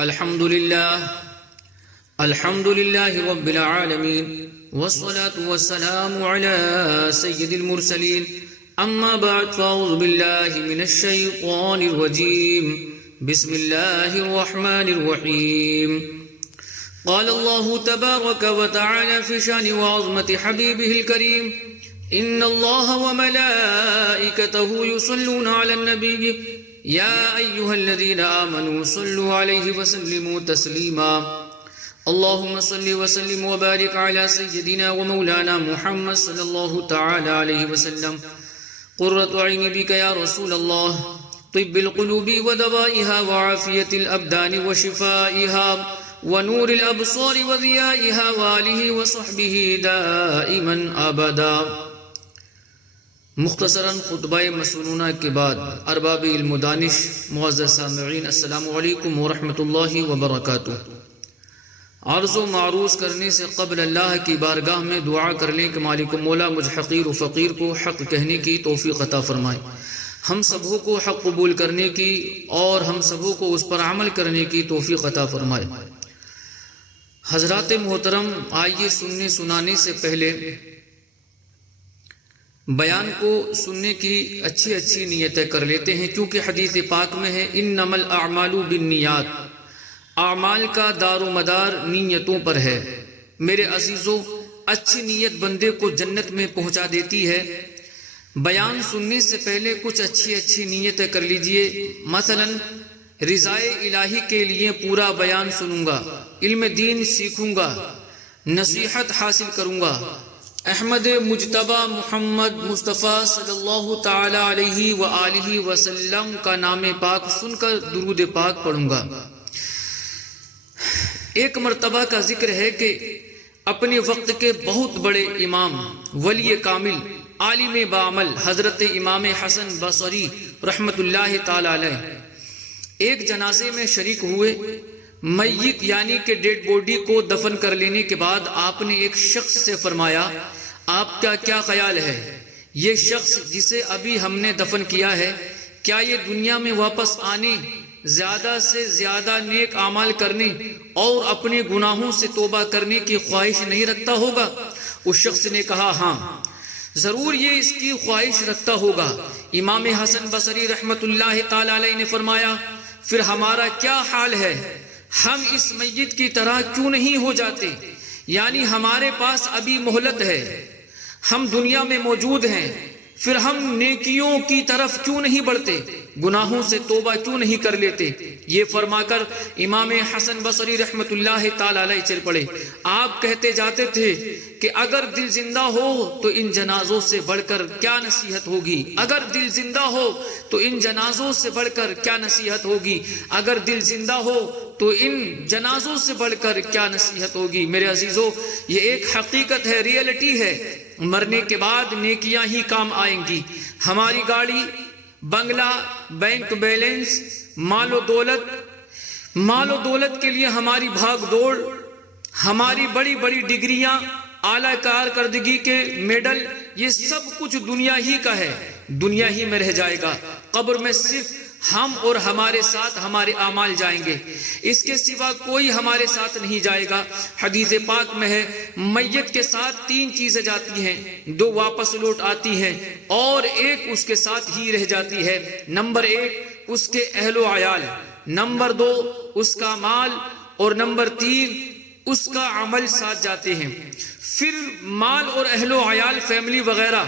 الحمد لله رب العالمين والصلاة والسلام على سيد المرسلين أما بعد فأعوذ بالله من الشيطان الرجيم بسم الله الرحمن الرحيم قال الله تبارك وتعالى في شان وعظمة حبيبه الكريم إن الله وملائكته يصلون على النبي يا أيها الذين آمنوا صلوا عليه وسلموا تسليما اللهم صل وسلم وبارك على سيدنا ومولانا محمد صلى الله تعالى عليه وسلم قرة عين بك يا رسول الله طب القلوب ودوائها وعافية الأبدان وشفائها ونور الأبصار وضيائها وآله وصحبه دائما أبدا. مختصراً خطبہ مسنونہ کے بعد ارباب علم و دانش معزز سامعین السلام علیکم ورحمۃ اللہ وبرکاتہ. عرض و معروض کرنے سے قبل اللہ کی بارگاہ میں دعا کر لیں کہ مالک و مولا مجھ حقیر و فقیر کو حق کہنے کی توفیق عطا فرمائے، ہم سبوں کو حق قبول کرنے کی اور ہم سبوں کو اس پر عمل کرنے کی توفیق عطا فرمائے. حضرات محترم، آئیے سننے سنانے سے پہلے بیان کو سننے کی اچھی نیتیں کر لیتے ہیں، کیونکہ حدیث پاک میں ہے انما الاعمال بالنیات، اعمال کا دار و مدار نیتوں پر ہے. میرے عزیزو، اچھی نیت بندے کو جنت میں پہنچا دیتی ہے. بیان سننے سے پہلے کچھ اچھی نیتیں کر لیجئے. مثلا رضائے الہی کے لیے پورا بیان سنوں گا، علم دین سیکھوں گا، نصیحت حاصل کروں گا، احمد مجتبی محمد مصطفیٰ صلی اللہ تعالی علیہ وآلہ وسلم کا نام پاک سن کر درود پاک پڑھوں گا. ایک مرتبہ کا ذکر ہے کہ اپنے وقت کے بہت بڑے امام، ولی کامل، عالم بعمل حضرت امام حسن بصری رحمت اللہ تعالی علیہ ایک جنازے میں شریک ہوئے. میت یعنی کہ ڈیڈ باڈی کو دفن کر لینے کے بعد آپ نے ایک شخص سے فرمایا، آپ کا کیا خیال ہے، یہ شخص جسے ابھی ہم نے دفن کیا ہے، کیا یہ دنیا میں واپس آنے، زیادہ سے زیادہ نیک اعمال کرنے اور اپنے گناہوں سے توبہ کرنے کی خواہش نہیں رکھتا ہوگا؟ اس شخص نے کہا ہاں، ضرور یہ اس کی خواہش رکھتا ہوگا. امام حسن بصری رحمت اللہ تعالی علیہ نے فرمایا، پھر ہمارا کیا حال ہے، ہم اس میت کی طرح کیوں نہیں ہو جاتے؟ یعنی ہمارے پاس ابھی مہلت ہے، ہم دنیا میں موجود ہیں، پھر ہم نیکیوں کی طرف کیوں نہیں بڑھتے، گناہوں سے توبہ کیوں نہیں کر لیتے؟ یہ فرما کر امام حسن بصری رحمت اللہ تعالی علیہ چل پڑے. آپ کہتے جاتے تھے کہ اگر دل زندہ ہو تو ان جنازوں سے بڑھ کر کیا نصیحت ہوگی، اگر دل زندہ ہو تو ان جنازوں سے بڑھ کر کیا نصیحت ہوگی، اگر دل زندہ ہو تو ان جنازوں سے بڑھ کر کیا نصیحت ہوگی. میرے عزیزو، یہ ایک حقیقت ہے، ریئلٹی ہے. مرنے کے بعد نیکیاں ہی کام آئیں گی. ہماری گاڑی، بنگلہ، بینک بیلنس، مال و دولت کے لیے ہماری بھاگ دوڑ، ہماری بڑی بڑی ڈگریاں، اعلیٰ کارکردگی کے میڈل، یہ سب کچھ دنیا ہی کا ہے، دنیا ہی میں رہ جائے گا. قبر میں صرف ہم اور ہمارے ساتھ ہمارے اعمال جائیں گے، اس کے سوا کوئی ہمارے ساتھ نہیں جائے گا. حدیث پاک میں ہے میت کے ساتھ 3 چیزیں جاتی ہیں، 2 واپس لوٹ آتی ہیں اور ایک اس کے ساتھ ہی رہ جاتی ہے. نمبر 1 اس کے اہل و عیال، نمبر 2 اس کا مال، اور نمبر 3 اس کا عمل ساتھ جاتے ہیں. پھر مال اور اہل و عیال، فیملی وغیرہ،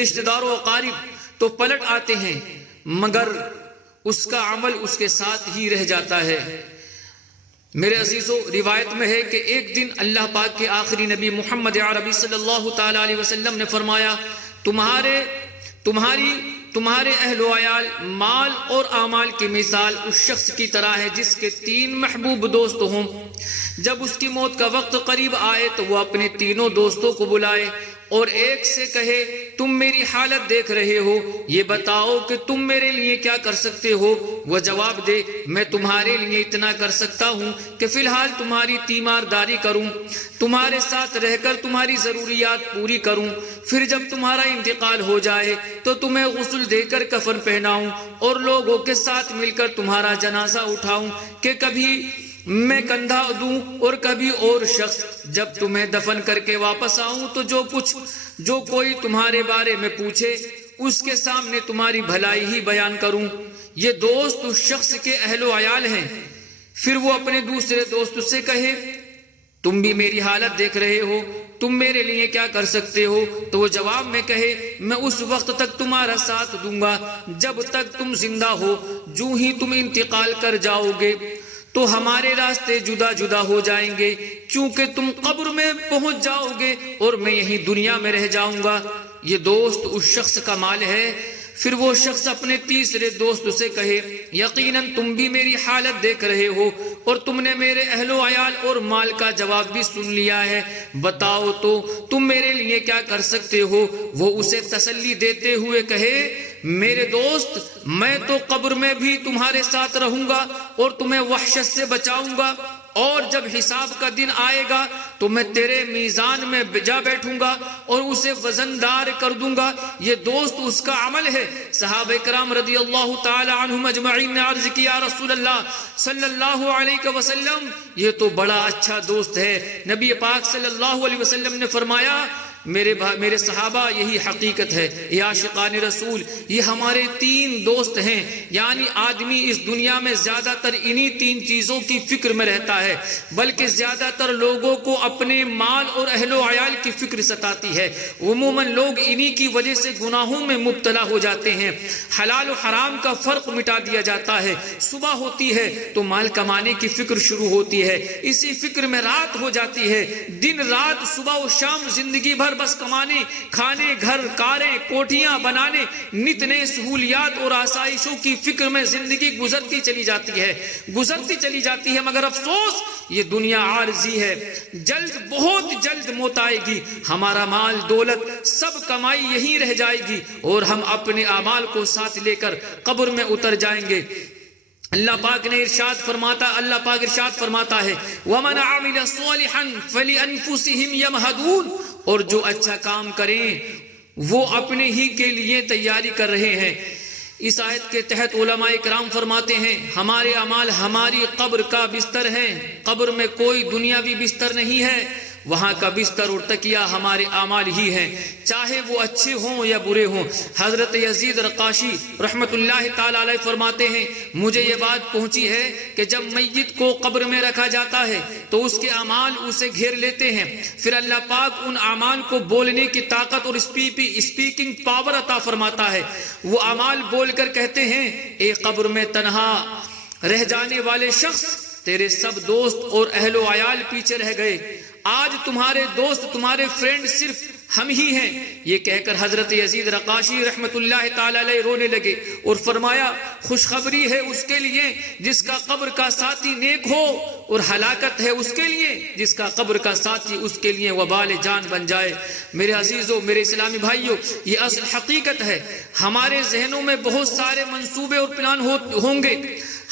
رشتہ دار و اقارب تو پلٹ آتے ہیں، مگر اس کا عمل اس کے ساتھ ہی رہ جاتا ہے. میرے عزیزو، روایت میں ہے کہ ایک دن اللہ پاک کے آخری نبی محمد عربی صلی اللہ تعالی علیہ وسلم نے فرمایا، تمہارے اہل و عیال، مال اور اعمال کی مثال اس شخص کی طرح ہے جس کے 3 محبوب دوست ہوں. جب اس کی موت کا وقت قریب آئے تو وہ اپنے تینوں دوستوں کو بلائے اور ایک سے کہے تم میری حالت دیکھ رہے ہو، یہ بتاؤ کہ تم میرے لیے کیا کر سکتے ہو؟ وہ جواب دے میں تمہارے لیے اتنا کر سکتا ہوں کہ فی الحال تمہاری تیمارداری کروں، تمہارے ساتھ رہ کر تمہاری ضروریات پوری کروں، پھر جب تمہارا انتقال ہو جائے تو تمہیں غسل دے کر کفن پہناؤں اور لوگوں کے ساتھ مل کر تمہارا جنازہ اٹھاؤں کہ کبھی میں کندھا دوں اور کبھی اور شخص، جب تمہیں دفن کر کے واپس آؤں تو جو کوئی تمہارے بارے میں پوچھے اس کے سامنے تمہاری بھلائی ہی بیان کروں۔ یہ دوست اس شخص کے اہل و عیال ہیں۔ پھر وہ اپنے دوسرے دوست سے کہے تم بھی میری حالت دیکھ رہے ہو، تم میرے لیے کیا کر سکتے ہو؟ تو وہ جواب میں کہے میں اس وقت تک تمہارا ساتھ دوں گا جب تک تم زندہ ہو، جو ہی تم انتقال کر جاؤ گے تو ہمارے راستے جدا جدا ہو جائیں گے، کیونکہ تم قبر میں پہنچ جاؤ گے اور میں یہیں دنیا میں رہ جاؤں گا۔ یہ دوست اس شخص کا مال ہے۔ پھر وہ شخص اپنے تیسرے دوست سے کہے یقیناً تم بھی میری حالت دیکھ رہے ہو اور تم نے میرے اہل و عیال اور مال کا جواب بھی سن لیا ہے، بتاؤ تو تم میرے لیے کیا کر سکتے ہو؟ وہ اسے تسلی دیتے ہوئے کہے میرے دوست میں تو قبر میں بھی تمہارے ساتھ رہوں گا اور تمہیں وحشت سے بچاؤں گا، اور جب حساب کا دن آئے گا تو میں تیرے میزان میں جا بیٹھوں گا اور اسے وزندار کر دوں گا۔ یہ دوست اس کا عمل ہے۔ صحابہ کرام رضی اللہ تعالی عنہم اجمعین نے عرض کیا رسول اللہ صلی اللہ علیہ وسلم یہ تو بڑا اچھا دوست ہے۔ نبی پاک صلی اللہ علیہ وسلم نے فرمایا میرے صحابہ یہی حقیقت ہے، یا عاشقان رسول یہ ہمارے تین دوست ہیں، یعنی آدمی اس دنیا میں زیادہ تر انہی تین چیزوں کی فکر میں رہتا ہے، بلکہ زیادہ تر لوگوں کو اپنے مال اور اہل و عیال کی فکر ستاتی ہے۔ عموماً لوگ انہی کی وجہ سے گناہوں میں مبتلا ہو جاتے ہیں، حلال و حرام کا فرق مٹا دیا جاتا ہے۔ صبح ہوتی ہے تو مال کمانے کی فکر شروع ہوتی ہے، اسی فکر میں رات ہو جاتی ہے، دن رات صبح و شام زندگی بھر بس کمانے، کھانے، گھر، کاریں، کوٹھیاں بنانے، نت نئے سہولیات اور آسائشوں کی فکر میں زندگی گزرتی چلی جاتی ہے، مگر افسوس یہ دنیا عارضی ہے، بہت جلد موت آئے گی، ہمارا مال دولت سب کمائی یہیں رہ جائے گی اور ہم اپنے اعمال کو ساتھ لے کر قبر میں اتر جائیں گے۔ اللہ پاک ارشاد فرماتا ہے وَمَنْ عَمِلَ صَالِحًا فَلِأَنفُسِهِمْ يَمْهَدُونَ، اور جو اچھا کام کریں وہ اپنے ہی کے لیے تیاری کر رہے ہیں۔ اس آیت کے تحت علماء کرام فرماتے ہیں ہمارے اعمال ہماری قبر کا بستر ہیں، قبر میں کوئی دنیاوی بستر نہیں ہے، وہاں کا بستر اور تکیہ ہمارے اعمال ہی ہیں، چاہے وہ اچھے ہوں یا برے ہوں۔ حضرت یزید رقاشی رحمت اللہ تعالی علیہ فرماتے ہیں مجھے یہ بات پہنچی ہے کہ جب میت کو قبر میں رکھا جاتا ہے تو اس کے اعمال اسے گھیر لیتے ہیں، پھر اللہ پاک ان اعمال کو بولنے کی طاقت اور اسپیکنگ پاور عطا فرماتا ہے۔ وہ اعمال بول کر کہتے ہیں اے قبر میں تنہا رہ جانے والے شخص، تیرے سب دوست اور اہل و عیال پیچھے رہ گئے، آج تمہارے دوست تمہارے فرینڈ صرف ہم ہی ہیں۔ یہ کہہ کر حضرت یزید رقاشی رحمت اللہ تعالی علیہ رونے لگے اور فرمایا خوشخبری ہے اس کے لیے جس کا قبر کا ساتھی نیک ہو، اور ہلاکت ہے اس کے لیے جس کا قبر کا ساتھی اس کے لیے وبال جان بن جائے۔ میرے عزیزوں، میرے اسلامی بھائیوں، یہ اصل حقیقت ہے۔ ہمارے ذہنوں میں بہت سارے منصوبے اور پلان ہوں گے،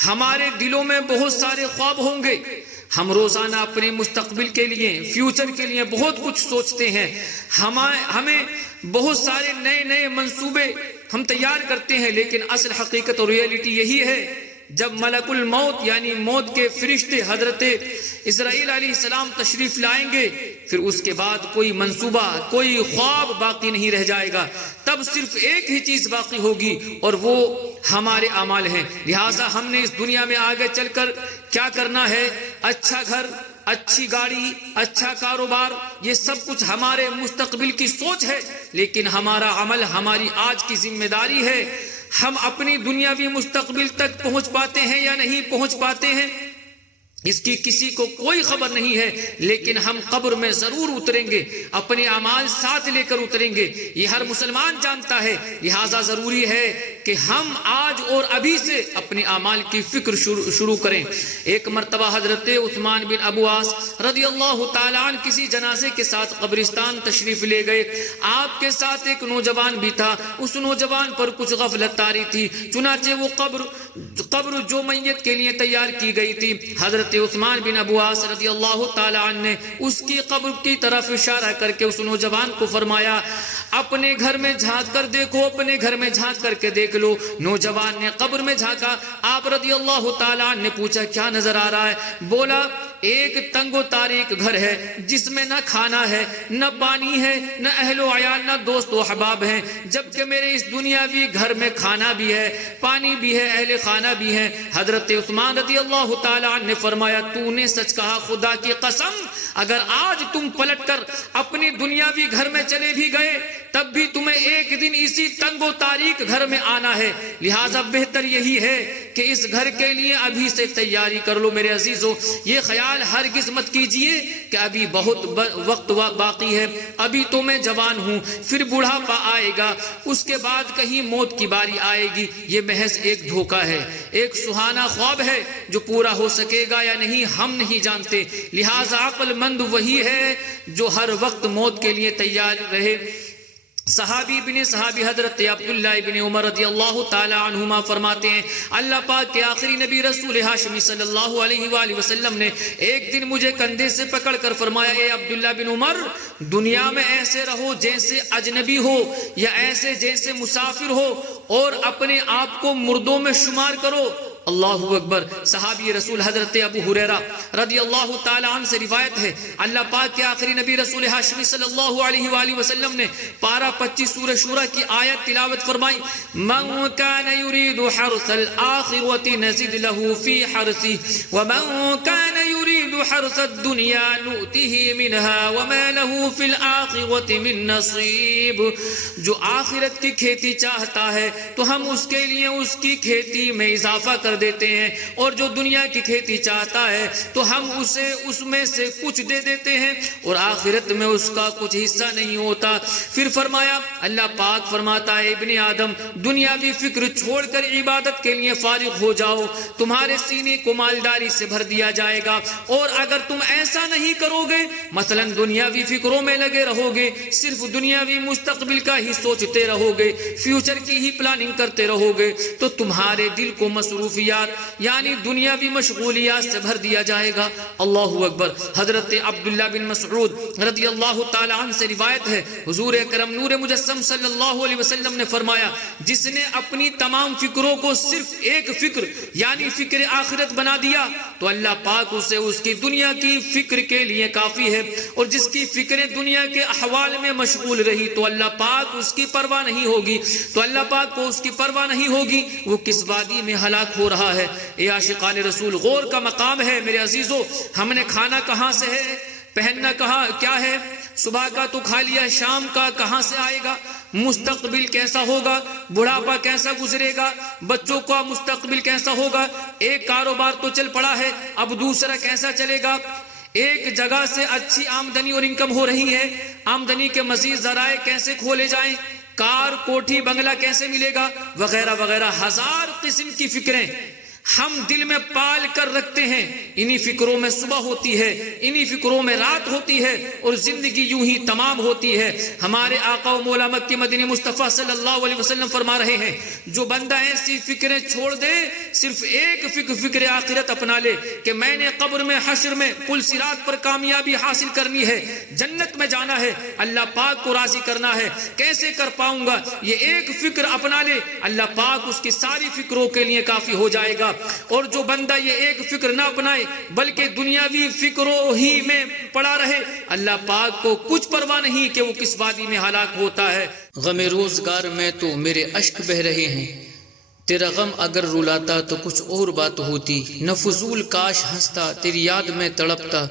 ہمارے دلوں میں بہت سارے خواب ہوں گے، ہم روزانہ اپنے مستقبل کے لیے، فیوچر کے لیے بہت کچھ سوچتے ہیں، ہمیں بہت سارے نئے منصوبے ہم تیار کرتے ہیں، لیکن اصل حقیقت اور ریئلٹی یہی ہے جب ملک الموت یعنی موت کے فرشتے حضرت اسرائیل علیہ السلام تشریف لائیں گے، پھر اس کے بعد کوئی منصوبہ، کوئی خواب باقی نہیں رہ جائے گا، تب صرف ایک ہی چیز باقی ہوگی اور وہ ہمارے اعمال ہیں۔ لہٰذا ہم نے اس دنیا میں آگے چل کر کیا کرنا ہے؟ اچھا گھر، اچھی گاڑی، اچھا کاروبار، یہ سب کچھ ہمارے مستقبل کی سوچ ہے، لیکن ہمارا عمل ہماری آج کی ذمہ داری ہے۔ ہم اپنی دنیاوی مستقبل تک پہنچ پاتے ہیں یا نہیں پہنچ پاتے ہیں اس کی کسی کو کوئی خبر نہیں ہے، لیکن ہم قبر میں ضرور اتریں گے، اپنے اعمال ساتھ لے کر اتریں گے، یہ ہر مسلمان جانتا ہے۔ لہٰذا ضروری ہے کہ ہم آج اور ابھی سے اپنے اعمال کی فکر شروع کریں۔ ایک مرتبہ حضرت عثمان بن ابو عاص رضی اللہ تعالیٰ عنہ کسی جنازے کے ساتھ قبرستان تشریف لے گئے۔ آپ کے ساتھ ایک نوجوان بھی تھا، اس نوجوان پر کچھ غفلت طاری تھی، چنانچہ وہ قبر جو میت کے لیے تیار کی گئی تھی، حضرت عثمان بن ابو عاص رضی اللہ تعالیٰ عنہ نے اس کی قبر کی طرف اشارہ کر کے اس نوجوان کو فرمایا، اپنے گھر میں جھانک کر دیکھو، اپنے گھر میں جھانک کر کے دیکھ لو۔ نوجوان نے قبر میں جھانکا، آپ رضی اللہ تعالیٰ عنہ نے پوچھا کیا نظر آ رہا ہے؟ بولا ایک تنگ و تاریک گھر ہے جس میں نہ کھانا ہے، نہ پانی ہے، نہ اہل و عیال، نہ دوست و احباب ہیں، جبکہ میرے اس دنیاوی گھر میں کھانا بھی ہے، پانی بھی ہے، اہل خانہ بھی ہے۔ حضرت عثمان رضی اللہ تعالیٰ عنہ نے فرمایا تو نے سچ کہا، خدا کی قسم اگر آج تم پلٹ کر اپنی دنیاوی گھر میں چلے بھی گئے تب بھی تمہیں ایک دن اسی تنگ و تاریک گھر میں آنا ہے، لہٰذا بہتر یہی ہے کہ اس گھر کے لیے ابھی سے تیاری کر لو۔ میرے عزیزو، یہ خیال ہرگز مت کیجئے کہ ابھی بہت وقت باقی ہے، ابھی تو میں جوان ہوں، پھر بڑھاپا آئے گا، اس کے بعد کہیں موت کی باری آئے گی۔ یہ محض ایک دھوکہ ہے، ایک سہانا خواب ہے جو پورا ہو سکے گا یا نہیں ہم نہیں جانتے، لہٰذا عقل مند وہی ہے جو ہر وقت موت کے لیے تیار رہے۔ صحابی حضرت عبداللہ ابن عمر رضی اللہ تعالی عنہما فرماتے ہیں اللہ پاک کے آخری نبی رسول ہاشمی صلی اللہ علیہ وآلہ وسلم نے ایک دن مجھے کندھے سے پکڑ کر فرمایا، اے عبداللہ بن عمر، دنیا میں ایسے رہو جیسے اجنبی ہو یا ایسے جیسے مسافر ہو، اور اپنے آپ کو مردوں میں شمار کرو۔ اللہ اکبر۔ صحابی رسول حضرت ابو ہریرہ رضی اللہ تعالی عنہ سے روایت ہے، اللہ پاک کے آخری نبی رسول ہاشمی صلی اللہ علیہ وآلہ وسلم نے پارہ 25 سورہ شورى کی آیت تلاوت فرمائی، من کان یرید حرث الآخرۃ نزد له فی حرثه ومن کان یرید حرث الدنیا نؤتہ منها وما له فی الآخرۃ من نصیب۔ جو آخرت کی کھیتی چاہتا ہے تو ہم اس کے لیے اس کی کھیتی میں اضافہ کر دیتے ہیں، اور جو دنیا کی کھیتی چاہتا ہے تو ہم اسے اس میں سے کچھ دے دیتے ہیں، اور آخرت میں اس کا کچھ حصہ نہیں ہوتا۔ پھر فرمایا، اللہ پاک فرماتا ہے ابن آدم دنیاوی فکر چھوڑ کر عبادت کے لیے فارغ ہو جاؤ، تمہارے سینے کو مالداری سے بھر دیا جائے گا، اور اگر تم ایسا نہیں کرو گے، مثلا دنیاوی فکروں میں لگے رہو گے، صرف دنیاوی مستقبل کا ہی سوچتے رہو گے، فیوچر کی ہی پلاننگ کرتے رہو گے، تو تمہارے دل کو مصروفیات یعنی دنیاوی مشغولیات سے بھر دیا جائے گا۔ اللہ اکبر۔ حضرت عبداللہ بن مسعود رضی اللہ تعالی عنہ سے روایت ہے، حضور اکرم نور مجسم صلی اللہ علیہ وسلم نے فرمایا، جس نے اپنی تمام فکروں کو صرف ایک فکر یعنی فکر آخرت بنا دیا تو اللہ پاک اسے اس کی دنیا کی فکر کے لیے کافی ہے، اور جس کی فکریں دنیا کے احوال میں مشغول رہی تو اللہ پاک اس کی پرواہ نہیں ہوگی، تو اللہ پاک کو اس کی پرواہ نہیں ہوگی، وہ کس وادی میں ہلاک ہو رہا ہے۔ اے عاشقان رسول، غور کا مقام ہے میرے عزیزو، ہم نے کھانا کہاں سے ہے، پہننا کہاں کیا ہے، صبح کا تو کھا لیا، شام کا کہاں سے آئے گا، مستقبل کیسا ہوگا، بڑھاپا کیسا گزرے گا، بچوں کا مستقبل کیسا ہوگا، ایک کاروبار تو چل پڑا ہے، اب دوسرا کیسا چلے گا، ایک جگہ سے اچھی آمدنی اور انکم ہو رہی ہے، آمدنی کے مزید ذرائع کیسے کھولے جائیں، کار کوٹھی بنگلہ کیسے ملے گا، وغیرہ وغیرہ، ہزار قسم کی فکریں ہم دل میں پال کر رکھتے ہیں۔ انہی فکروں میں صبح ہوتی ہے، انہی فکروں میں رات ہوتی ہے، اور زندگی یوں ہی تمام ہوتی ہے۔ ہمارے آقا و مولا مکی مدنی مصطفیٰ صلی اللہ علیہ وسلم فرما رہے ہیں، جو بندہ ایسی فکریں چھوڑ دے، صرف ایک فکر آخرت اپنا لے کہ میں نے قبر میں، حشر میں، پل صراط پر کامیابی حاصل کرنی ہے، جنت میں جانا ہے، اللہ پاک کو راضی کرنا ہے، کیسے کر پاؤں گا، یہ ایک فکر اپنا لے، اللہ پاک اس کی ساری فکروں کے لیے کافی ہو جائے گا۔ اور جو بندہ یہ ایک فکر نہ اپنائے بلکہ دنیاوی فکروں ہی میں پڑا رہے، اللہ پاک کو کچھ پرواہ نہیں کہ وہ کس وادی میں ہلاک ہوتا ہے۔ غم روزگار میں تو میرے اشک بہ رہے ہیں، تیرا غم اگر رلاتا تو کچھ اور بات ہوتی، نہ فضول کاش ہنستا، تیری یاد میں تڑپتا،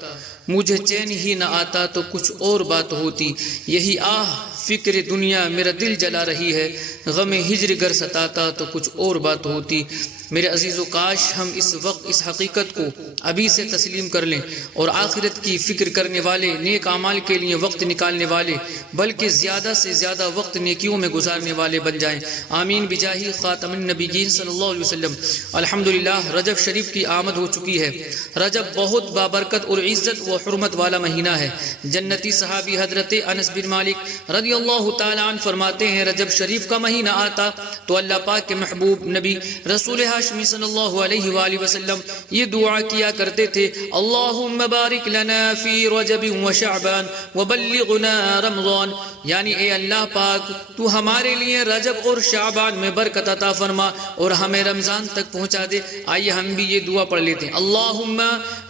مجھے چین ہی نہ آتا تو کچھ اور بات ہوتی، یہی آہ فکر دنیا میرا دل جلا رہی ہے، غم ہجر گر ستاتا تو کچھ اور بات ہوتی۔ میرے عزیزو، کاش ہم اس وقت اس حقیقت کو ابھی سے تسلیم کر لیں اور آخرت کی فکر کرنے والے، نیک اعمال کے لیے وقت نکالنے والے، بلکہ زیادہ سے زیادہ وقت نیکیوں میں گزارنے والے بن جائیں۔ آمین بجاہ خاتم النبیین صلی اللہ علیہ وسلم۔ الحمدللہ، رجب شریف کی آمد ہو چکی ہے۔ رجب بہت بابرکت اور عزت و حرمت والا مہینہ ہے۔ جنتی صحابی حضرت انس بن مالک رضی اللہ تعالیٰ عنہ فرماتے ہیں، رجب شریف کا مہینہ آتا تو اللہ پاک کے محبوب نبی رسول ہاشمی صلی اللہ علیہ وآلہ وسلم یہ دعا کیا کرتے تھے، اللہم بارک لنا فی رجب و شعبان وبلغنا رمضان، یعنی اے اللہ پاک تو ہمارے لیے رجب اور شعبان میں برکت عطا فرما اور ہمیں رمضان تک پہنچا دے۔ آئیے ہم بھی یہ دعا پڑھ لیتے ہیں، اللہم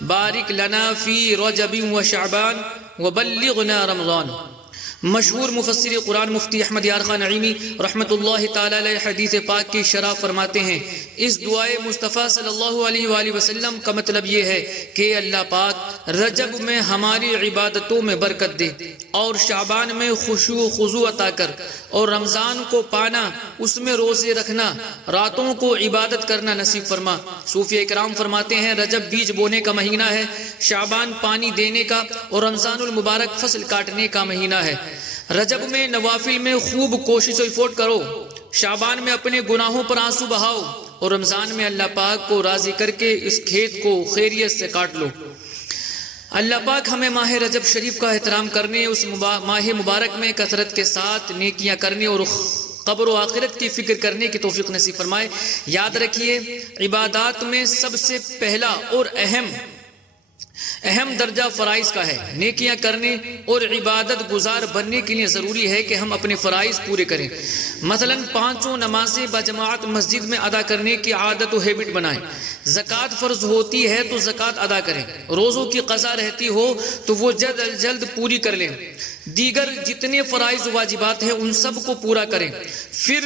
بارک لنا فی رجب و شعبان وبلغنا رمضان۔ مشہور مفسر قرآن مفتی احمد یار خان نعیمی رحمۃ اللہ تعالی علیہ حدیث پاک کی شرح فرماتے ہیں، اس دعائے مصطفیٰ صلی اللہ علیہ وآلہ وسلم کا مطلب یہ ہے کہ اللہ پاک رجب میں ہماری عبادتوں میں برکت دے اور شعبان میں خشوع و خضوع عطا کر، اور رمضان کو پانا، اس میں روزے رکھنا، راتوں کو عبادت کرنا نصیب فرما۔ صوفیہ اکرام فرماتے ہیں، رجب بیج بونے کا مہینہ ہے، شعبان پانی دینے کا، اور رمضان المبارک فصل کاٹنے کا مہینہ ہے۔ رجب میں نوافل میں خوب کوشش و ایفورٹ کرو، شعبان میں اپنے گناہوں پر آنسو بہاؤ، اور رمضان میں اللہ پاک کو راضی کر کے اس کھیت کو خیریت سے کاٹ لو۔ اللہ پاک ہمیں ماہ رجب شریف کا احترام کرنے، اس ماہ مبارک میں کثرت کے ساتھ نیکیاں کرنے اور قبر و آخرت کی فکر کرنے کی توفیق نصیب فرمائے۔ یاد رکھیے، عبادات میں سب سے پہلا اور اہم درجہ فرائض کا ہے۔ نیکیاں کرنے اور عبادت گزار بننے کے لیے ضروری ہے کہ ہم اپنے فرائض پورے کریں۔ مثلا 5 نمازیں بجماعت مسجد میں ادا کرنے کی عادت و ہیبٹ بنائیں۔ زکوٰۃ فرض ہوتی ہے تو زکوٰۃ ادا کریں۔ روزوں کی قضا رہتی ہو تو وہ جلد از جلد پوری کر لیں۔ دیگر جتنے فرائض و واجبات ہیں ان سب کو پورا کریں۔ پھر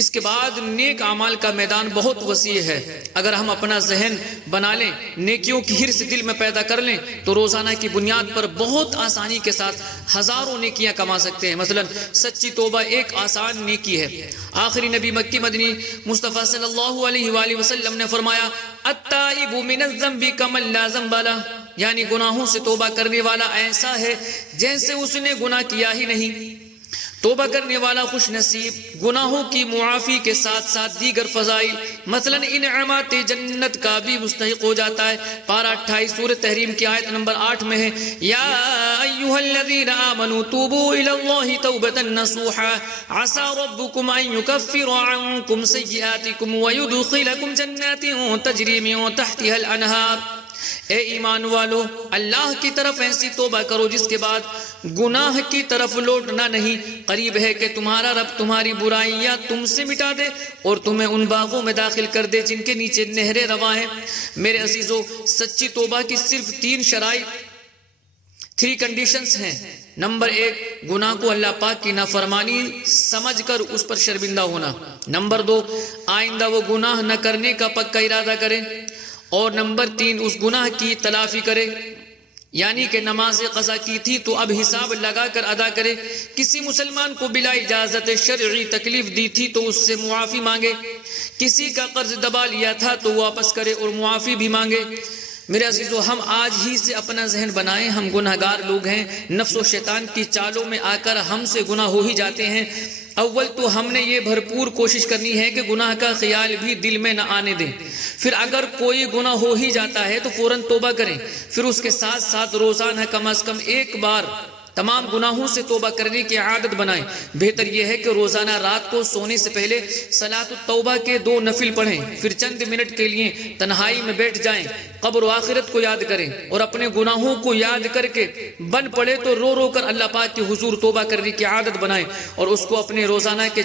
اس کے بعد نیک اعمال کا میدان بہت وسیع ہے۔ اگر ہم اپنا ذہن بنا لیں، نیکیوں کی حرص دل میں پیدا کر لیں تو روزانہ کی بنیاد پر بہت آسانی کے ساتھ ہزاروں نیکیاں کما سکتے ہیں۔ مثلا سچی توبہ ایک آسان نیکی ہے۔ آخری نبی مکی مدنی مصطفیٰ صلی اللہ علیہ وآلہ وسلم نے فرمایا، التائب من الذنب کمن لا ذنب لہ، یعنی گناہوں سے توبہ کرنے والا ایسا ہے جیسے اس نے گناہ کیا ہی نہیں۔ توبہ کرنے والا خوش نصیب گناہوں کی معافی کے ساتھ ساتھ دیگر فضائل مثلا انعامات جنت کا بھی مستحق ہو جاتا ہے۔ پارہ 28 سورہ تحریم کی آیت نمبر 8 میں ہے، یا ایھا الذین آمنوا توبوا الی اللہ توبۃ نصوحا عسى ربکم ان یکفر عنکم سیئاتکم ویدخلکم جنات تجری من تحتها الانہار۔ اے ایمان والو، اللہ کی طرف ایسی توبہ کرو جس کے بعد گناہ کی طرف لوٹنا نہیں۔ قریب ہے کہ تمہارا رب تمہاری برائیاں تم سے مٹا دے اور تمہیں ان باغوں میں داخل کر دے جن کے نیچے نہریں رواں ہیں۔ میرے عزیزو، سچی توبہ کی صرف 3 شرائط، 3 کنڈیشنز ہیں۔ نمبر 1، گناہ کو اللہ پاک کی نافرمانی سمجھ کر اس پر شرمندہ ہونا۔ نمبر 2، آئندہ وہ گناہ نہ کرنے کا پکا ارادہ کریں۔ اور نمبر 3، اس گناہ کی تلافی کرے، یعنی کہ نماز قضا کی تھی تو اب حساب لگا کر ادا کرے، کسی مسلمان کو بلا اجازت شرعی تکلیف دی تھی تو اس سے معافی مانگے، کسی کا قرض دبا لیا تھا تو واپس کرے اور معافی بھی مانگے۔ میرے عزیزو، ہم آج ہی سے اپنا ذہن بنائیں، ہم گناہگار لوگ ہیں، نفس و شیطان کی چالوں میں آ کر ہم سے گناہ ہو ہی جاتے ہیں۔ اول تو ہم نے یہ بھرپور کوشش کرنی ہے کہ گناہ کا خیال بھی دل میں نہ آنے دیں۔ پھر اگر کوئی گناہ ہو ہی جاتا ہے تو فوراً توبہ کریں۔ پھر اس کے ساتھ ساتھ روزانہ کم از کم 1 بار تمام گناہوں سے توبہ کرنے کی عادت بنائیں۔ بہتر یہ ہے کہ روزانہ رات کو سونے سے پہلے صلاۃ التوبہ کے 2 نفل پڑھیں، پھر چند منٹ کے لیے تنہائی میں بیٹھ جائیں، قبر و آخرت کو یاد کریں اور اپنے گناہوں کو یاد کر کے بن پڑے تو رو رو کر اللہ پاک کے حضور توبہ کرنے کی عادت بنائیں اور اس کو اپنے روزانہ کے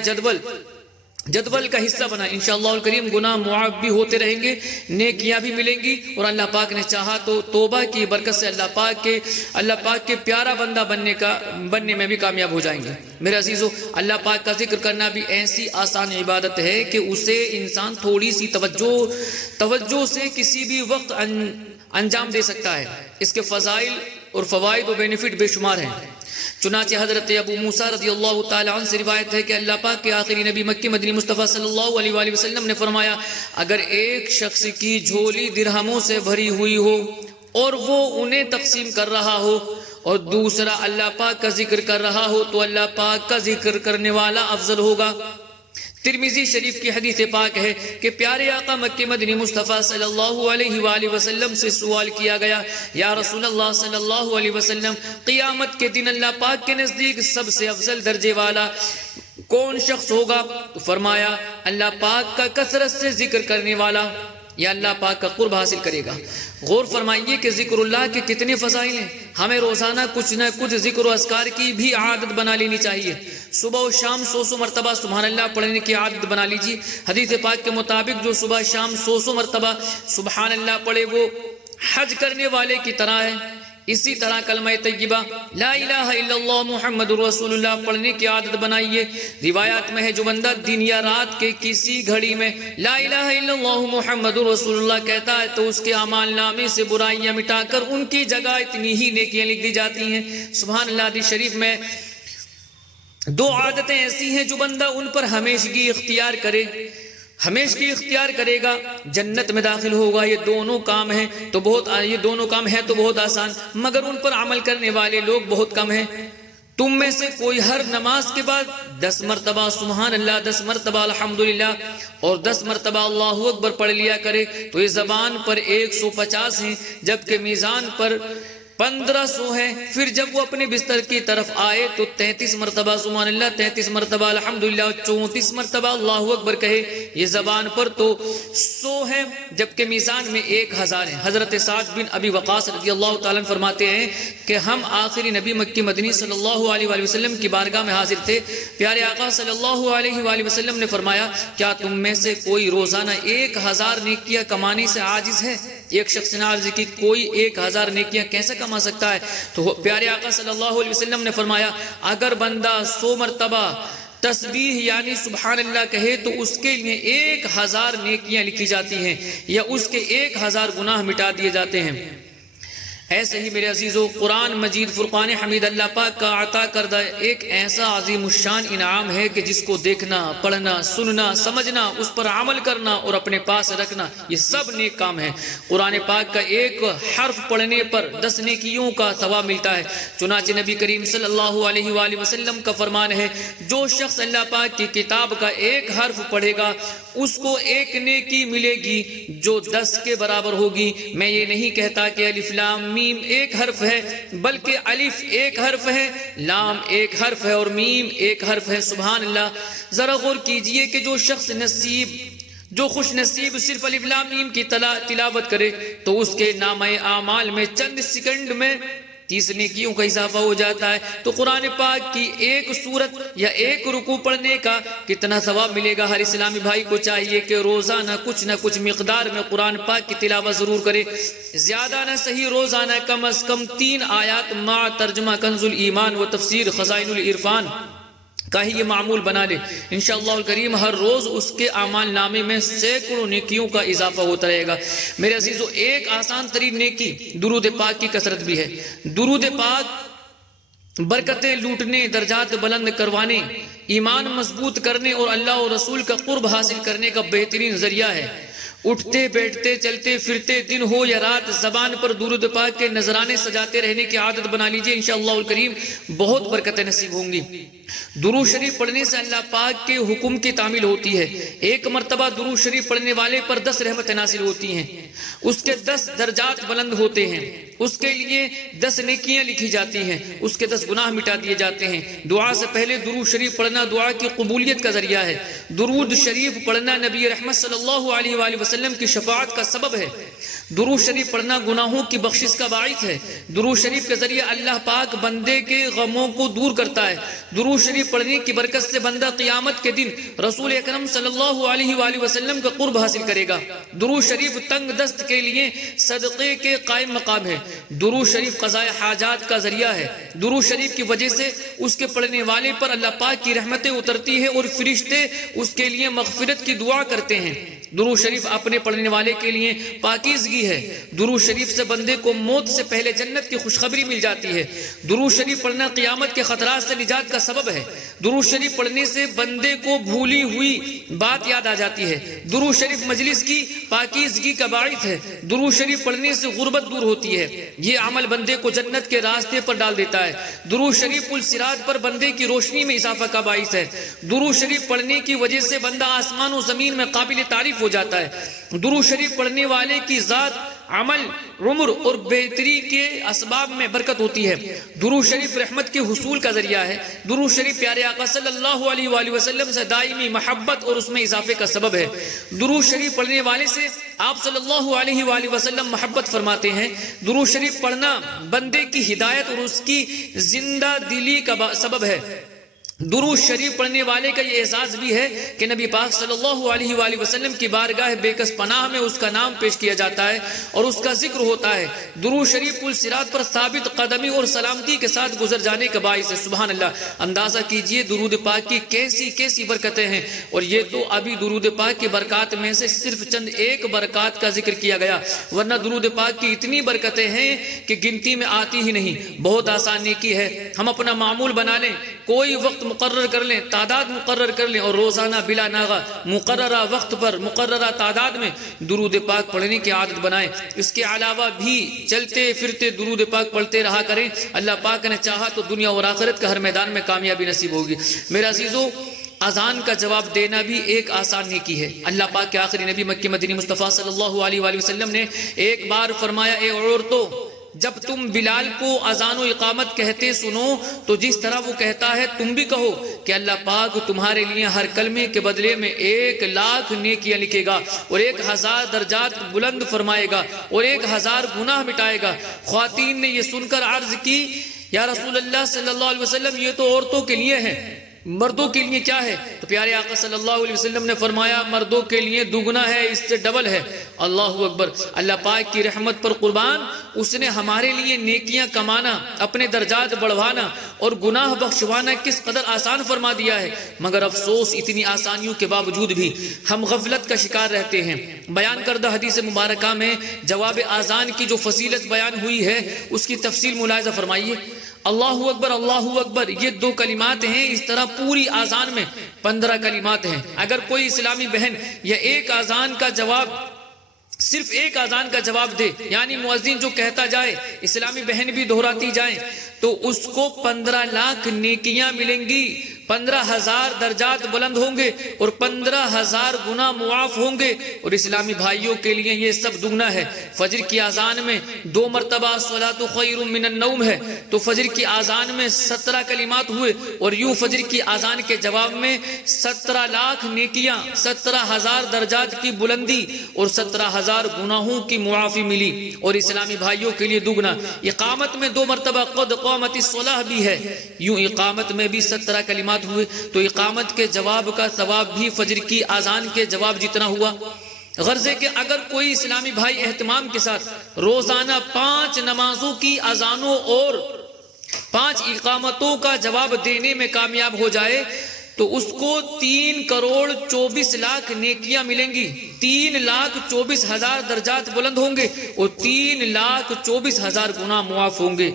جدول کا حصہ بنائیں۔ انشاءاللہ الکریم گناہ معاف بھی ہوتے رہیں گے، نیکیاں بھی ملیں گی، اور اللہ پاک نے چاہا تو توبہ کی برکت سے اللہ پاک کے پیارا بندہ بننے میں بھی کامیاب ہو جائیں گے۔ میرے عزیزو، اللہ پاک کا ذکر کرنا بھی ایسی آسان عبادت ہے کہ اسے انسان تھوڑی سی توجہ سے کسی بھی وقت انجام دے سکتا ہے۔ اس کے فضائل اور فوائد و بینیفٹ بے شمار ہیں۔ چنانچہ حضرت ابو موسیٰ رضی اللہ تعالیٰ عنہ سے روایت ہے کہ اللہ پاک کے آخری نبی مکی مدنی مصطفیٰ صلی اللہ علیہ وآلہ وسلم نے فرمایا، اگر ایک شخص کی جھولی درہموں سے بھری ہوئی ہو اور وہ انہیں تقسیم کر رہا ہو اور دوسرا اللہ پاک کا ذکر کر رہا ہو تو اللہ پاک کا ذکر کرنے والا افضل ہوگا۔ ترمذی شریف کی حدیث پاک ہے کہ پیارے آقا مکی مدنی مصطفیٰ صلی اللہ علیہ وآلہ وسلم سے سوال کیا گیا، یا رسول اللہ صلی اللہ علیہ وسلم، قیامت کے دن اللہ پاک کے نزدیک سب سے افضل درجے والا کون شخص ہوگا؟ تو فرمایا، اللہ پاک کا کثرت سے ذکر کرنے والا یا اللہ پاک کا قرب حاصل کرے گا۔ غور فرمائیے کہ ذکر اللہ کے کتنے فضائل ہیں۔ ہمیں روزانہ کچھ نہ کچھ ذکر و اذکار کی بھی عادت بنا لینی چاہیے۔ صبح و شام 100 مرتبہ سبحان اللہ پڑھنے کی عادت بنا لیجیے۔ حدیث پاک کے مطابق جو صبح شام 100 مرتبہ سبحان اللہ پڑھے وہ حج کرنے والے کی طرح ہے۔ اسی طرح کلمہ طیبہ لا الہ الا اللہ محمد رسول اللہ پڑھنے کی عادت بنائیے۔ روایات میں ہے جو بندہ دن یا رات کے کسی گھڑی میں لا الہ الا اللہ محمد رسول اللہ کہتا ہے تو اس کے اعمال نامے سے برائیاں مٹا کر ان کی جگہ اتنی ہی نیکیاں لکھ دی جاتی ہیں۔ سبحان اللہ۔ حدیث شریف میں دو عادتیں ایسی ہیں جو بندہ ان پر ہمیشگی اختیار کرے گا جنت میں داخل ہوگا۔ یہ دونوں کام ہیں تو بہت آسان، مگر ان پر عمل کرنے والے لوگ بہت کم ہیں۔ تم میں سے کوئی ہر نماز کے بعد 10 مرتبہ سبحان اللہ، 10 مرتبہ الحمدللہ اور 10 مرتبہ اللہ اکبر پڑھ لیا کرے تو یہ زبان پر 150 ہیں جبکہ میزان پر 1500 ہے۔ پھر جب وہ اپنے بستر کی طرف آئے تو 33 مرتبہ سبحان اللہ، 33 مرتبہ الحمدللہ اور 34 مرتبہ اللہ اکبر کہے۔ یہ زبان پر تو 100 ہے جبکہ میزان میں 1000 ہے۔ حضرت سعد بن ابی وقاص رضی اللہ تعالیٰ عنہ فرماتے ہیں کہ ہم آخری نبی مکی مدنی صلی اللہ علیہ وآلہ وسلم کی بارگاہ میں حاضر تھے۔ پیارے آقا صلی اللہ علیہ وآلہ وسلم نے فرمایا، کیا تم میں سے کوئی روزانہ 1000 نیکیاں کمانے سے عاجز ہے؟ ایک شخص نے عرض کی، کوئی 1000 نیکیاں کیسے کما سکتا ہے؟ تو پیارے آقا صلی اللہ علیہ وسلم نے فرمایا، اگر بندہ 100 مرتبہ تسبیح یعنی سبحان اللہ کہے تو اس کے لیے 1000 نیکیاں لکھی جاتی ہیں یا اس کے 1000 گناہ مٹا دیے جاتے ہیں۔ ایسے ہی میرے عزیزو، قرآن مجید فرقان حمید اللہ پاک کا عطا کردہ ایک ایسا عظیم الشان انعام ہے کہ جس کو دیکھنا، پڑھنا، سننا، سمجھنا، اس پر عمل کرنا اور اپنے پاس رکھنا، یہ سب نیک کام ہے۔ قرآن پاک کا ایک حرف پڑھنے پر 10 نیکیوں کا ثواب ملتا ہے۔ چنانچہ نبی کریم صلی اللہ علیہ وآلہ وسلم کا فرمان ہے، جو شخص اللہ پاک کی کتاب کا ایک حرف پڑھے گا اس کو 1 نیکی ملے گی جو 10 کے برابر ہوگی۔ میں یہ نہیں کہتا کہ الف لام میم 1 حرف ہے، بلکہ الف 1 حرف ہے، لام 1 حرف ہے اور میم 1 حرف ہے۔ سبحان اللہ۔ ذرا غور کیجئے کہ جو خوش نصیب صرف الف لام میم کی تلاوت کرے تو اس کے نامہ اعمال میں چند سیکنڈ میں 30 نیکیوں کا اضافہ ہو جاتا ہے۔ تو قرآن پاک کی 1 سورت یا 1 رکوع پڑھنے کا کتنا ثواب ملے گا؟ ہر اسلامی بھائی کو چاہیے کہ روزانہ کچھ نہ کچھ مقدار میں قرآن پاک کی تلاوت ضرور کرے۔ زیادہ نہ صحیح روزانہ کم از کم 3 آیات مع ترجمہ کنز الایمان و تفسیر خزائن العرفان کا ہی یہ معمول بنا لے۔ انشاءاللہ الکریم ہر روز اس کے اعمال نامے میں سینکڑوں نیکیوں کا اضافہ ہوتا رہے گا۔ میرے عزیزو، ایک آسان ترین نیکی درود پاک کی کثرت بھی ہے۔ درود پاک برکتیں لوٹنے، درجات بلند کروانے، ایمان مضبوط کرنے اور اللہ اور رسول کا قرب حاصل کرنے کا بہترین ذریعہ ہے۔ اٹھتے بیٹھتے چلتے پھرتے دن ہو یا رات زبان پر درود پاک کے نذرانے سجاتے رہنے کی عادت بنا لیجئے، انشاءاللہ الکریم بہت برکتیں نصیب ہوں گی۔ درود شریف پڑھنے سے اللہ پاک کے حکم کی تعمیل ہوتی ہے۔ 1 مرتبہ درود شریف پڑھنے والے پر 10 رحمتیں نازل ہوتی ہیں، اس کے 10 درجات بلند ہوتے ہیں، اس کے لیے 10 نیکیاں لکھی جاتی ہیں، اس کے 10 گناہ مٹا دیے جاتے ہیں۔ دعا سے پہلے درود شریف پڑھنا دعا کی قبولیت کا ذریعہ ہے۔ درود شریف پڑھنا نبی رحمت صلی اللہ علیہ وآلہ وسلم کی شفاعت کا سبب ہے۔ درود شریف پڑھنا گناہوں کی بخشش کا باعث ہے۔ درود شریف کے ذریعے اللہ پاک بندے کے غموں کو دور کرتا ہے۔ درود شریف پڑھنے کی برکت سے بندہ قیامت کے دن رسول اکرم صلی اللہ علیہ وآلہ وسلم کا قرب حاصل کرے گا۔ درود شریف تنگ دست کے لیے صدقے کے قائم مقام ہے۔ درود شریف قضاء حاجات کا ذریعہ ہے۔ درود شریف کی وجہ سے اس کے پڑھنے والے پر اللہ پاک کی رحمتیں اترتی ہیں اور فرشتے اس کے لیے مغفرت کی دعا کرتے ہیں۔ درود شریف اپنے پڑھنے والے کے لیے پاکیزگی ہے۔ درود شریف سے بندے کو موت سے پہلے جنت کی خوشخبری مل جاتی ہے۔ درود شریف پڑھنا قیامت کے خطرات سے نجات کا سبب ہے۔ درود شریف پڑھنے سے بندے کو بھولی ہوئی بات یاد آ جاتی ہے۔ درود شریف مجلس کی پاکیزگی کا باعث ہے۔ درود شریف پڑھنے سے غربت دور ہوتی ہے۔ یہ عمل بندے کو جنت کے راستے پر ڈال دیتا ہے۔ درود شریف پل صراط پر بندے کی روشنی میں اضافہ کا باعث ہے۔ درود شریف پڑھنے کی وجہ سے بندہ آسمان و زمین میں قابل تعریف ہو جاتا ہے۔ درود شریف پڑھنے والے کی ذات، عمل، عمر اور بہتری کے اسباب میں برکت ہوتی ہے۔ درود شریف رحمت کے حصول کا ذریعہ ہے۔ درود شریف پیارے آقا صلی اللہ علیہ وآلہ وسلم سے دائمی محبت اور اس میں اضافے کا سبب ہے۔ درود شریف پڑھنے والے سے آپ صلی اللہ علیہ وآلہ وسلم محبت فرماتے ہیں۔ درود شریف پڑھنا بندے کی ہدایت اور اس کی زندہ دلی کا سبب ہے۔ درود شریف پڑھنے والے کا یہ اعزاز بھی ہے کہ نبی پاک صلی اللہ علیہ وآلہ وسلم کی بارگاہ بے کس پناہ میں اس کا نام پیش کیا جاتا ہے اور اس کا ذکر ہوتا ہے۔ درود شریف پل صراط پر ثابت قدمی اور سلامتی کے ساتھ گزر جانے کا باعث ہے۔ سبحان اللہ! اندازہ کیجئے درود پاک کی کیسی کیسی برکتیں ہیں، اور یہ تو ابھی درود پاک کی برکات میں سے صرف چند ایک برکات کا ذکر کیا گیا، ورنہ درود پاک کی اتنی برکتیں ہیں کہ گنتی میں آتی ہی نہیں۔ بہت آسان نیکی ہے، ہم اپنا معمول بنا لیں، کوئی وقت مقرر کر لیں، تعداد مقرر کر لیں اور روزانہ بلا ناغہ مقررہ وقت پر مقررہ تعداد میں درود پاک پڑھنے کی عادت بنائیں۔ اس کے علاوہ بھی چلتے پھرتے درود پاک پڑھتے رہا کریں۔ اللہ پاک نے چاہا تو دنیا اور آخرت کا ہر میدان میں کامیابی نصیب ہوگی۔ میرے عزیزو، اذان کا جواب دینا بھی ایک آسان نیکی ہے۔ اللہ پاک کے آخری نبی مکی مدنی مصطفیٰ صلی اللہ علیہ وآلہ وسلم نے ایک بار فرمایا، اے عورتو، جب تم بلال کو اذان و اقامت کہتے سنو تو جس طرح وہ کہتا ہے تم بھی کہو کہ اللہ پاک تمہارے لیے ہر کلمے کے بدلے میں 1,00,000 نیکیاں لکھے گا اور 1,000 درجات بلند فرمائے گا اور 1,000 گناہ مٹائے گا۔ خواتین نے یہ سن کر عرض کی، یا رسول اللہ صلی اللہ علیہ وسلم، یہ تو عورتوں کے لیے ہے، مردوں کے لیے کیا ہے؟ تو پیارے آقا صلی اللہ علیہ وسلم نے فرمایا، مردوں کے لیے دگنا ہے، اس سے ڈبل ہے۔ اللہ اکبر! اللہ پاک کی رحمت پر قربان، اس نے ہمارے لیے نیکیاں کمانا، اپنے درجات بڑھوانا اور گناہ بخشوانا کس قدر آسان فرما دیا ہے۔ مگر افسوس، اتنی آسانیوں کے باوجود بھی ہم غفلت کا شکار رہتے ہیں۔ بیان کردہ حدیث مبارکہ میں جواب اذان کی جو فضیلت بیان ہوئی ہے، اس کی تفصیل ملاحظہ فرمائیے۔ اللہ اکبر، اللہ اکبر، یہ 2 کلمات ہیں۔ اس طرح پوری اذان میں 15 کلمات ہیں۔ اگر کوئی اسلامی بہن یا ایک اذان کا جواب، صرف ایک اذان کا جواب دے، یعنی مؤذن جو کہتا جائے اسلامی بہن بھی دہراتی جائیں، تو اس کو 15,00,000 نیکیاں ملیں گی، 15,000 درجات بلند ہوں گے اور 15,000 گناہ معاف ہوں گے۔ اور اسلامی بھائیوں کے لیے یہ سب دگنا ہے۔ فجر کی اذان میں 2 مرتبہ الصلاۃ خیر من النوم ہے، تو فجر کی اذان میں 17 کلمات ہوئے، اور یوں فجر کی اذان کے جواب میں 17,00,000 نیکیاں، 17,000 درجات کی بلندی اور 17,000 گناہوں کی معافی ملی۔ اور اسلامی بھائیوں کے لیے دگنا اقامت میں 2 مرتبہ قد قامت الصلاۃ بھی ہے، یوں اقامت میں بھی 17 کلمات ہوئے، تو اقامت کے جواب کا ثواب بھی فجر کی اذان کے جواب جتنا ہوا۔ غرض ہے کہ اگر کوئی اسلامی بھائی اہتمام کے ساتھ روزانہ 5 نمازوں کی اذانوں اور 5 اقامتوں کا جواب دینے میں کامیاب ہو جائے تو اس کو 3,24,00,000 نیکیاں ملیں گی، 3,24,000 درجات بلند ہوں گے اور 3,24,000 گناہ معاف ہوں گے۔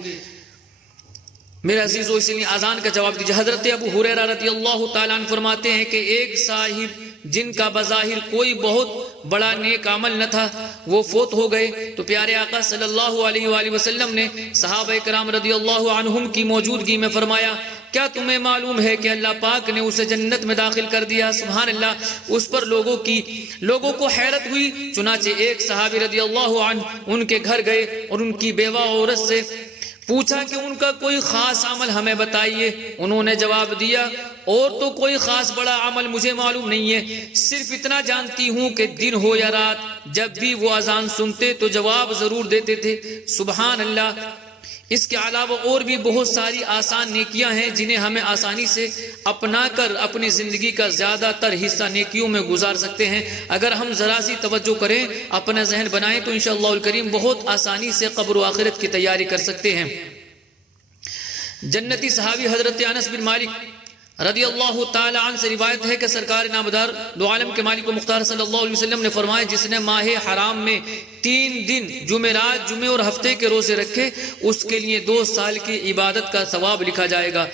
میرے عزیزو، اس لیے اذان کا جواب دیجیے۔ حضرت ابو ہریرہ رضی اللہ تعالیٰ عنہ فرماتے ہیں کہ ایک صاحب جن کا بظاہر کوئی بہت بڑا نیک عمل نہ تھا، وہ فوت ہو گئے، تو پیارے آقا صلی اللہ علیہ وآلہ وسلم نے صحابہ کرام رضی اللہ عنہم کی موجودگی میں فرمایا، کیا تمہیں معلوم ہے کہ اللہ پاک نے اسے جنت میں داخل کر دیا؟ سبحان اللہ! اس پر لوگوں کو حیرت ہوئی، چنانچہ ایک صحابی رضی اللہ عنہ ان کے گھر گئے اور ان کی بیوہ عورت سے پوچھا کہ ان کا کوئی خاص عمل ہمیں بتائیے۔ انہوں نے جواب دیا، اور تو کوئی خاص بڑا عمل مجھے معلوم نہیں ہے، صرف اتنا جانتی ہوں کہ دن ہو یا رات جب بھی وہ اذان سنتے تو جواب ضرور دیتے تھے۔ سبحان اللہ! اس کے علاوہ اور بھی بہت ساری آسان نیکیاں ہیں جنہیں ہمیں آسانی سے اپنا کر اپنی زندگی کا زیادہ تر حصہ نیکیوں میں گزار سکتے ہیں۔ اگر ہم ذرا سی توجہ کریں، اپنا ذہن بنائیں، تو انشاءاللہ الکریم بہت آسانی سے قبر و آخرت کی تیاری کر سکتے ہیں۔ جنتی صحابی حضرت انس بن مالک رضی اللہ تعالی عنہ سے روایت ہے کہ سرکار نامدار دو عالم کے مالک و مختار صلی اللہ علیہ وسلم نے فرمایا جس نے ماہ حرام میں 3 دن جمعرات جمعے اور ہفتے کے روزے رکھے اس کے لیے 2 سال کی عبادت کا ثواب لکھا جائے گا۔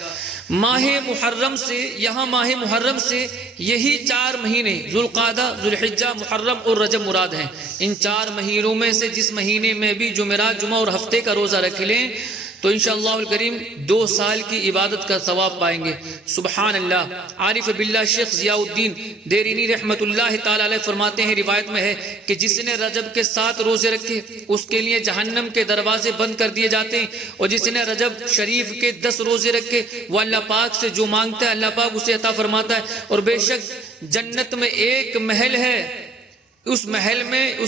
ماہ محرم سے ماہ محرم سے یہی 4 مہینے ذوالقعدہ، ذوالحجہ، محرم اور رجب مراد ہیں۔ ان 4 مہینوں میں سے جس مہینے میں بھی جمعرات جمعہ اور ہفتے کا روزہ رکھ لیں تو انشاءاللہ الکریم 2 سال کی عبادت کا ثواب پائیں گے۔ سبحان اللہ۔ عارف باللہ شیخ ضیاء الدین دیرینی رحمت اللہ تعالی علیہ فرماتے ہیں، روایت میں ہے کہ جس نے رجب کے 7 روزے رکھے اس کے لیے جہنم کے دروازے بند کر دیے جاتے ہیں، اور جس نے رجب شریف کے 10 روزے رکھے وہ اللہ پاک سے جو مانگتا ہے اللہ پاک اسے عطا فرماتا ہے۔ اور بے شک جنت میں ایک محل ہے، اس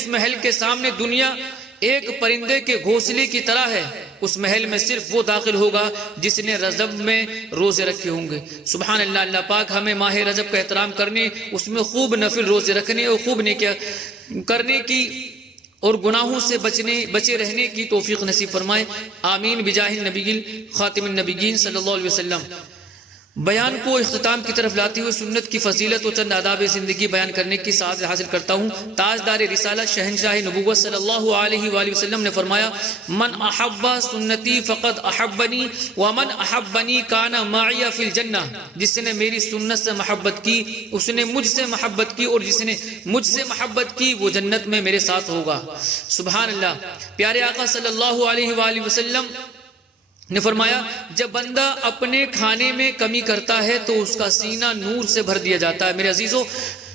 محل کے سامنے دنیا ایک پرندے کے گھونسلے کی طرح ہے۔ اس محل میں صرف وہ داخل ہوگا جس نے رجب میں روزے رکھے ہوں گے۔ سبحان اللہ۔ اللہ پاک ہمیں ماہ رجب کا احترام کرنے، اس میں خوب نفل روزے رکھنے اور خوب نیکیاں کرنے کی اور گناہوں سے بچے رہنے کی توفیق نصیب فرمائے، آمین بجاہ النبی خاتم النبیین صلی اللہ علیہ وسلم۔ بیان کو اختتام کی طرف لاتے ہوئے سنت کی فضیلت و چند آداب زندگی بیان کرنے کی سعادت حاصل کرتا ہوں۔ تاجدار رسالہ شہنشاہ نبوت صلی اللہ علیہ وآلہ وسلم نے فرمایا، من احب سنتی فقد احبنی ومن احبنی کان معی فی الجنہ۔ جس نے میری سنت سے محبت کی اس نے مجھ سے محبت کی، اور جس نے مجھ سے محبت کی وہ جنت میں میرے ساتھ ہوگا۔ سبحان اللہ۔ پیارے آقا صلی اللہ علیہ وآلہ وسلم نے فرمایا، جب بندہ اپنے کھانے میں کمی کرتا ہے تو اس کا سینہ نور سے بھر دیا جاتا ہے۔ میرے عزیزو،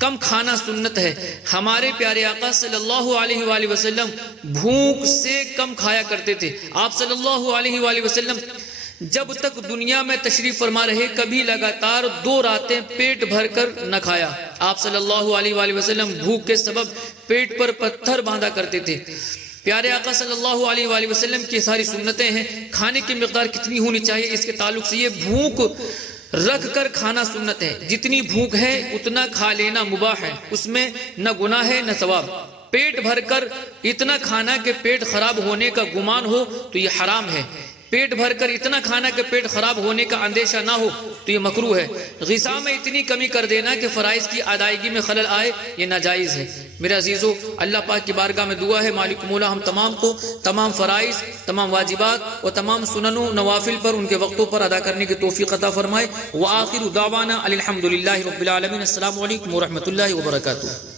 کم کھانا سنت ہے۔ ہمارے پیارے آقا صلی اللہ علیہ وآلہ وسلم بھوک سے کم کھایا کرتے تھے۔ آپ صلی اللہ علیہ وآلہ وسلم جب تک دنیا میں تشریف فرما رہے کبھی لگاتار 2 راتیں پیٹ بھر کر نہ کھایا۔ آپ صلی اللہ علیہ وآلہ وسلم بھوک کے سبب پیٹ پر پتھر باندھا کرتے تھے۔ پیارے آقا صلی اللہ علیہ وآلہ وسلم کی ساری سنتیں ہیں۔ کھانے کی مقدار کتنی ہونی چاہیے، اس کے تعلق سے یہ بھوک رکھ کر کھانا سنت ہے۔ جتنی بھوک ہے اتنا کھا لینا مباح ہے، اس میں نہ گناہ ہے نہ ثواب۔ پیٹ بھر کر اتنا کھانا کہ پیٹ خراب ہونے کا گمان ہو تو یہ حرام ہے۔ پیٹ بھر کر اتنا کھانا کہ پیٹ خراب ہونے کا اندیشہ نہ ہو تو یہ مکروہ ہے۔ غذا میں اتنی کمی کر دینا کہ فرائض کی ادائیگی میں خلل آئے یہ ناجائز ہے۔ میرے عزیزو، اللہ پاک کی بارگاہ میں دعا ہے مالک مولا ہم تمام کو تمام فرائض، تمام واجبات اور تمام سنن و نوافل پر ان کے وقتوں پر ادا کرنے کی توفیق عطا فرمائے۔ وآخر دعوانا الحمدللہ رب العالمین۔ السلام علیکم ورحمۃ اللہ وبرکاتہ۔